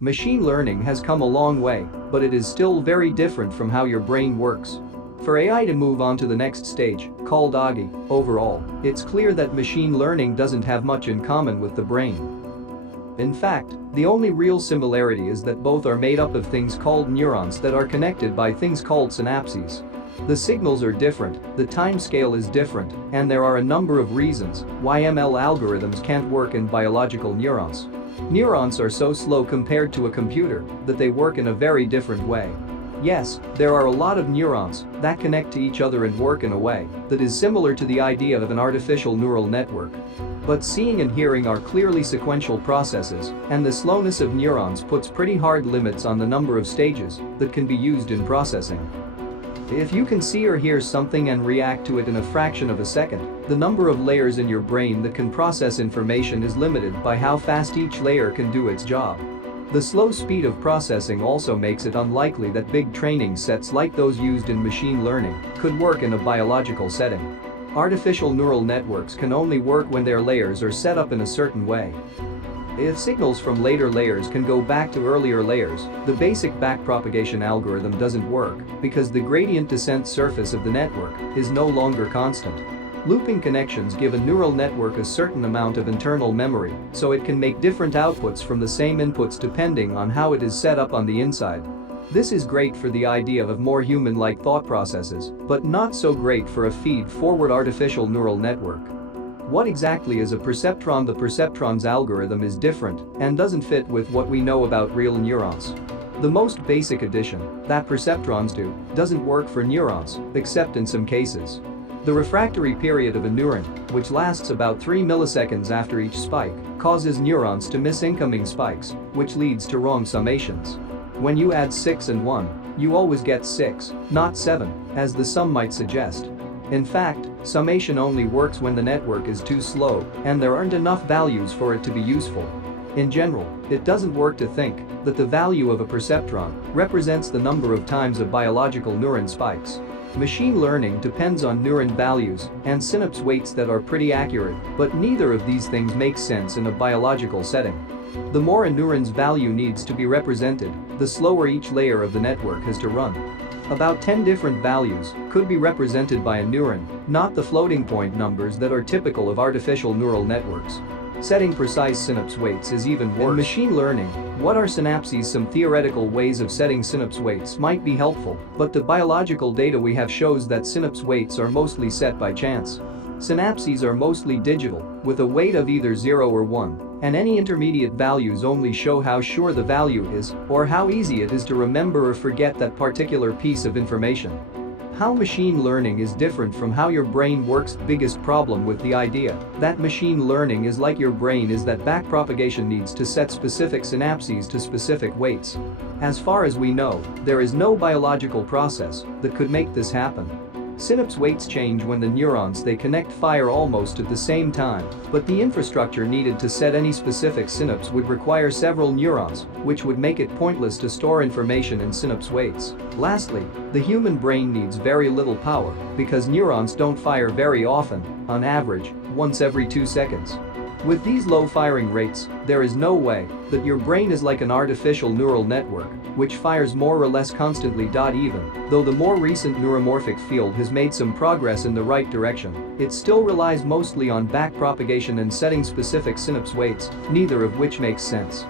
Machine learning has come a long way, but it is still very different from how your brain works. For AI to move on to the next stage, called AGI, overall, it's clear that machine learning doesn't have much in common with the brain. In fact, the only real similarity is that both are made up of things called neurons that are connected by things called synapses. The signals are different, the time scale is different, and there are a number of reasons why ML algorithms can't work in biological neurons. Neurons are so slow compared to a computer that they work in a very different way. Yes, there are a lot of neurons that connect to each other and work in a way that is similar to the idea of an artificial neural network. But seeing and hearing are clearly sequential processes, and the slowness of neurons puts pretty hard limits on the number of stages that can be used in processing. If you can see or hear something and react to it in a fraction of a second, the number of layers in your brain that can process information is limited by how fast each layer can do its job. The slow speed of processing also makes it unlikely that big training sets like those used in machine learning could work in a biological setting. Artificial neural networks can only work when their layers are set up in a certain way. If signals from later layers can go back to earlier layers, the basic backpropagation algorithm doesn't work because the gradient descent surface of the network is no longer constant. Looping connections give a neural network a certain amount of internal memory, so it can make different outputs from the same inputs depending on how it is set up on the inside. This is great for the idea of more human-like thought processes, but not so great for a feed-forward artificial neural network. What exactly is a perceptron? The perceptron's algorithm is different and doesn't fit with what we know about real neurons. The most basic addition that perceptrons do doesn't work for neurons, except in some cases. The refractory period of a neuron, which lasts about 3 milliseconds after each spike, causes neurons to miss incoming spikes, which leads to wrong summations. When you add 6 and 1, you always get 6, not 7, as the sum might suggest. In fact, summation only works when the network is too slow and there aren't enough values for it to be useful. In general, it doesn't work to think that the value of a perceptron represents the number of times a biological neuron spikes. Machine learning depends on neuron values and synapse weights that are pretty accurate, but neither of these things makes sense in a biological setting. The more a neuron's value needs to be represented, the slower each layer of the network has to run. About 10 different values could be represented by a neuron, not the floating point numbers that are typical of artificial neural networks. Setting precise synapse weights is even worse. In machine learning, what are synapses? Some theoretical ways of setting synapse weights might be helpful, but the biological data we have shows that synapse weights are mostly set by chance. Synapses are mostly digital, with a weight of either 0 or 1. And any intermediate values only show how sure the value is or how easy it is to remember or forget that particular piece of information. How machine learning is different from how your brain works. Biggest problem with the idea that machine learning is like your brain is that backpropagation needs to set specific synapses to specific weights. As far as we know, there is no biological process that could make this happen. Synapse weights change when the neurons they connect fire almost at the same time, but the infrastructure needed to set any specific synapse would require several neurons, which would make it pointless to store information in synapse weights. Lastly, the human brain needs very little power because neurons don't fire very often, on average, once every 2 seconds. With these low firing rates, there is no way that your brain is like an artificial neural network, which fires more or less constantly. Even though the more recent neuromorphic field has made some progress in the right direction, it still relies mostly on backpropagation and setting specific synapse weights, neither of which makes sense.